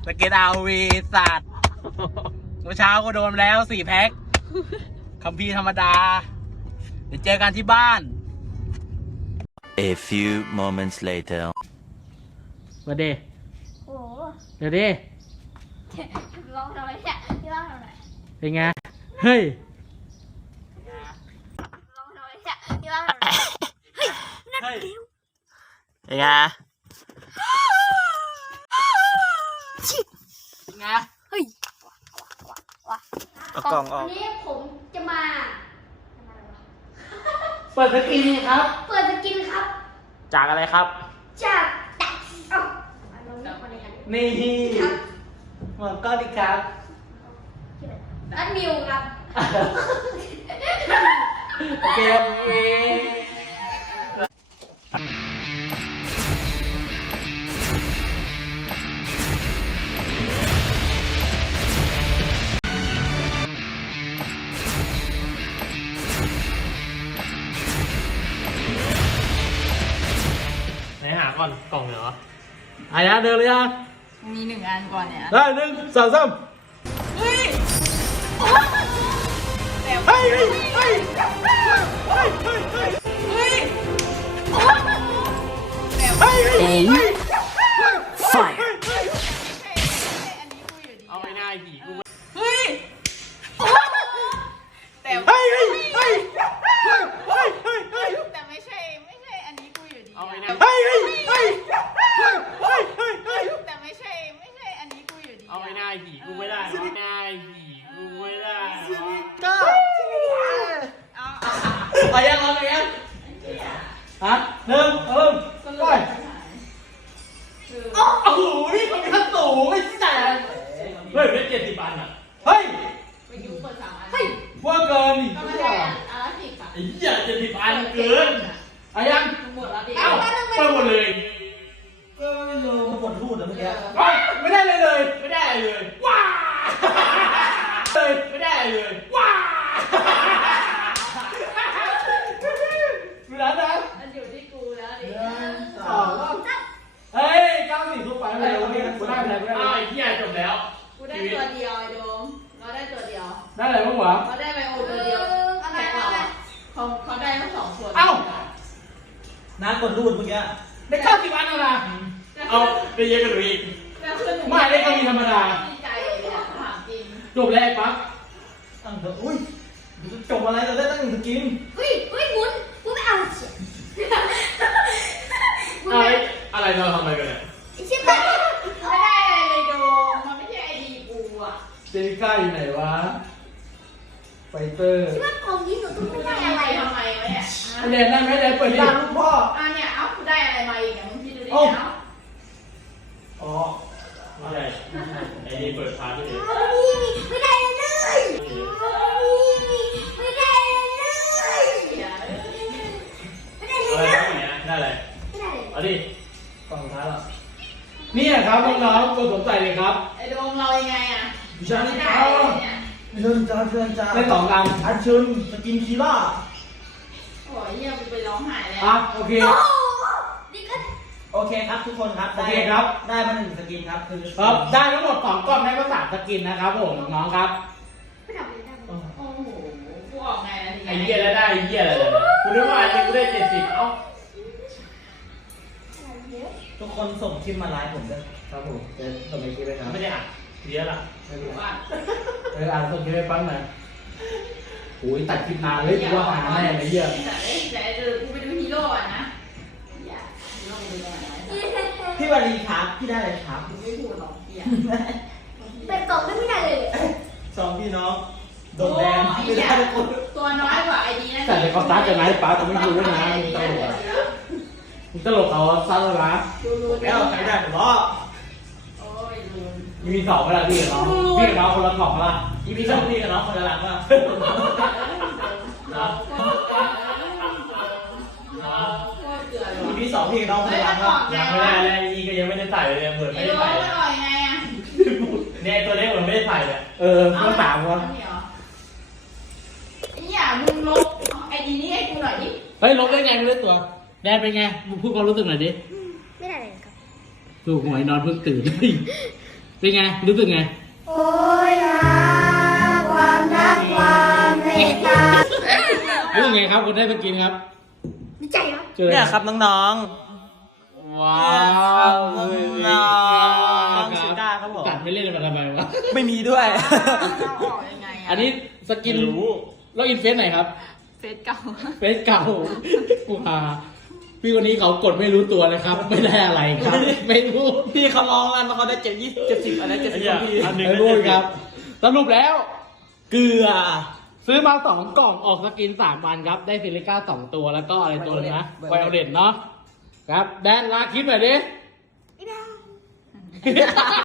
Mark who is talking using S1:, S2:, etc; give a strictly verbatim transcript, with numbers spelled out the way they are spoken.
S1: สเก็ตอาร์วีสัตว์เมื่อเช้าก็โดนแล้วสี่แพ็คคัมภีร์ธรรมดาเดี๋ยวเจอกันที่บ้าน
S2: A few moments later
S1: มาเด
S3: โอ้โห
S1: เดี๋ยวดิ
S3: ร้องทำไมเนี่ยพี่ร้องทำไม
S1: เป็นไงเฮ้ย
S3: ร้องทำไมเนี่ยพี่ร้องทำไมเฮ้ยนั่นเร็ว
S2: เป็นไง
S1: เป็นไง
S3: เฮ้ย
S2: เอากล่องออก
S3: วันนี้ผมจะมา
S1: เปิดสกินครับ
S3: เปิดสกินครับ
S1: จากอะไรครับ
S3: จากตักเอ้าเอาลงนี้คนนี้กัน
S1: นี่
S3: ครับ
S1: หมวกก้อนดีครับ
S3: อันมิวครับ
S1: โอเคโอเคไหนหาก่อนกล่องเหรออายะเดินเลยยัง
S4: มีหนึ่งอันก่อนเนี่ย
S1: ได้หนึ่งสองสาม
S4: เฮ้ย
S1: เฮ้ยเฮ้ยเฮ้ยเฮ้ยเฮ้ยเฮ้ย
S4: เฮ้ย
S1: เฮ้ยเฮ้ย
S2: ไฟ
S1: เอาไปหน้าผีกู
S4: เฮ้ยแต่
S1: เฮ้ยเฮ้ยเฮ้ยเฮ้ยเฮ้ยเฮ้ยเฮ้ย
S4: แต่ไม่ใช่ไม่ใช่อันนี้กูอยู่ดี
S1: เอาไปหน้าเฮ้ยเฮ้ยเฮ้ยเฮ้ยเฮ้ยเฮ้ยเฮ้ย
S4: แต่ไม่ใช่ไม่ใช่อันนี้กูอยู่ดี
S1: เอาไปหน้าผีกูไม่ได้หน้าผีกูไม่ได้ก็
S4: เอา
S1: ไปยังเอาไปยังฮะหนึ่งเออไปโอ้โหนี่มันขั้นสูงไอ้แสนเฮ้ยไม่เจ็ดสิบอันอ่ะเฮ้ย
S4: ไปยูเปิดสามอัน
S3: เฮ้ย
S1: ว่าเกินอีก
S4: ก็
S1: เ
S4: ไม่ได้อันอันละสิบอ่ะ
S1: ไอ้เหี้ยเจ็ดสิบอันเกินอายัง
S4: หมดแล้วดิ
S1: เอ้าเปิดหมดเลย
S5: ก็ไม่รู้ผลพูดนะเมื่อกี้
S1: เฮ้ยไม่ได้เลยเลยไม่ได้เลยว้าเลยไม่ได้เลยว้าดูนะนะ
S4: มันอยู่ที่กูแล้วดิ
S1: สองเฮ้ยเก้าสี่ทุกไปเลยวันนี้กูได้อะไรกูได้อะไรไอ้เหี้ยจบแล้ว
S4: กูได้ตัวเดียวไอ้โดมเราได้ตัวเดียว
S1: ได้อะไรบ้างวะ
S4: เขาได้ไบโอตัวเดียวแข่งเราอ่ะเขาเขาได้มาสองส่วน
S1: เอ้า
S5: น้ากดรูดเมื่อกี้
S1: ได้เก้าสิบอันแล้วนะเอาไปเยอะกันหรืออีก
S4: แล้วคือหนู
S1: ไม่ได้ก็มีธรรมดา
S4: ดีใจเลยอ่ะถามจริง
S1: จบแล้วไอ้ปั๊บ
S5: ตั้งเถอะอุ้ยจบอะไรเราได้ตั้งหนึ่งสกิน
S3: เฮ้ยเฮ้ยหมุนหมุนไม่เอาเฉียหมุน
S1: อะไร
S3: ไม่
S1: อะไรเราทำอะไรกันเนี่ย
S3: ไอ้เชี่ยตาย
S4: ไม่ได้อะไรเลยโดมมันไม่ใช่ไอดีกูอ่ะ
S1: เจนิก้าอยู่ไหนวะไฟเตอร์
S3: คิดว่ากล่องนี้หนูต้อง
S4: กู
S3: ได้
S4: ได้
S3: อะ
S4: อะไร ไร
S3: อะ
S4: ทำไมวะเนี่ย
S1: อันเดนได้ไหมเดนเปิดดิ
S5: ตามลูกพ่อ
S4: อ่ะเนี่ยเอ้ากูได้อะไรมาอีกเนี่ยมึงคิดดูดิ
S5: โอ้
S4: เอ้า
S5: อ๋อ
S1: ไม่ใช่ไอ้นี่เปิดพาร์ทไปเลย
S3: ไม่ได้เลยไม่ได้เลย
S4: อย่า
S3: ไม่ได้
S1: อะไร
S3: เลย
S1: ได้ไหนได้อะไร
S3: ไม่ได้เลย
S1: เอาดิ
S5: กล่องสุดท้ายแล้ว
S1: นี่ครับน้องๆตัวสนใจเลยครับ
S4: ไอ้โดมเรายังไงอ่ะ
S5: ดิฉัน
S4: ไม่ได้
S5: เอา
S4: เลยเนี่ย
S5: เชิญจ้าเชิญจ้า
S1: ได้สองกัน
S5: อันเชิญสกินคีล่า
S4: โอ้ยเหี้ยกูไปร้องไห้เลย
S1: อ่ะโอเค
S3: โอ้นี่ก็
S5: โอเคครับทุกคนครับ
S1: โอเคครับ
S5: ได้มาหนึ่งสกินครับคือ
S1: ครับได้ทั้งหมดสองกล่องได้มาสามสกินนะครับผมน้องครับ
S3: ไม่ทำอะไรได้
S4: โอ้โหกูออกไงล่ะที
S1: ไอ้เหี้ยแล้วได้ไอ้เหี้ยอะไรเนี่ยกูนึกว่าอันนี้กูได้เจ็ดสิบเอ้า
S5: ทุกคนส่งคลิปมาไลฟ์ผมด้วย
S1: ครับผมเดี๋ยวส่งไปคิดไปครับไม่ได้อ่านเดี๋ยวล่ะไม่เป็นไร
S4: ว่า
S1: เอออ่านส่งคิดไปปั๊บหน่อยโอ้ยตัดคลิปนานเลยกูว่าหาแน่เลยเหี้ย
S4: แต่แต่เดี๋ยวกูไปดูฮีโร่อ่ะนะอย่าฮีโร่กูไปดูอะไร
S5: พี่วารีครับพี่ได้เลยครับ
S4: กูไม่พูดหรอกเหี้ย
S3: เป็นกล่องไม่ได้เลย
S5: สองพี่น้องโดนแดงไม่ได้ทุกคน
S4: ตัวน้อยกว่าไอดีนะ
S1: แต่เดี๋ยวเขาซัดจะไหนป้าจะไม่ดูด้วยนะมึงตลกอ่ะมึงตลกเขาซัดเลยนะ
S4: ดูดู
S5: แล้วใครได้ผมล้อ
S4: โอ้ยดู
S1: มีสองเวลาพี่กับน้องพี่กับน้องคนละกล่องละ
S5: อีพีสองพี่กับน้องคนละหลังว่า อีพีสองพี่กับน้องคนละหลังว่า
S1: ยังไม่ได้เลยอีก็ยังไม่ได้ใส่เลยเหมือน
S4: ไอ
S1: ไม่
S4: โด
S1: ได้
S4: ม
S1: ใส่
S4: มันอร่อยไงอ่ะ
S1: เนี่ยตัวเล็กเหมือนไม่ได้ใส่เลยเออก็สามวะ
S4: ไอ้เนี่ยมึงลบไอดีนี้ให้กูหน่อยดิ
S1: เฮ้ยลบได้ไงไม่ได้ตัวแดนเป็นไงมึงพูดความรู้สึกหน่อยดิ
S3: ไม่ได้เลยครับ
S1: ถูกหวยนอนเพิ่งตื่นเป็นไง รู้สึกไง
S3: โอ้ยหาความรักความเมตตา
S1: รู้สึกไงครับคุณได้ไปกินครับ
S3: ดีใจครับ
S1: เจอ
S2: เนี่ยครับน้อง
S1: ว้าว
S2: น้องๆสุดาครับผม
S1: กัดไม่เล่นมาทำไมวะ
S2: ๆ ไม่มีด้วย
S4: เราออกยังไงอะ
S1: อันนี้สกินแล้วอินเฟซไหนครับ
S4: เฟซเก่า
S1: เฟซเก่ากูหาพี่คนนี้เขากดไม่รู้ตัวเลยครับ ไม่ได้อะไรครับ ไม่รู้
S2: พี่เขาร้องกันว่าเขาได้เจ็ดยี่เจ็ดสิบอันนั้นเจ็ดสิบพี่
S1: ไม่รู้ครับ สรุปแล้ว
S2: เกลือ
S1: ซื้อมาสองกล่องออกสกินสามวันครับ ได้ซิลิก้าสองตัวแล้วก็อะไรตัวนึงนะไวโอเลตเนาะครับแดนลาคลิปหน่อยดิ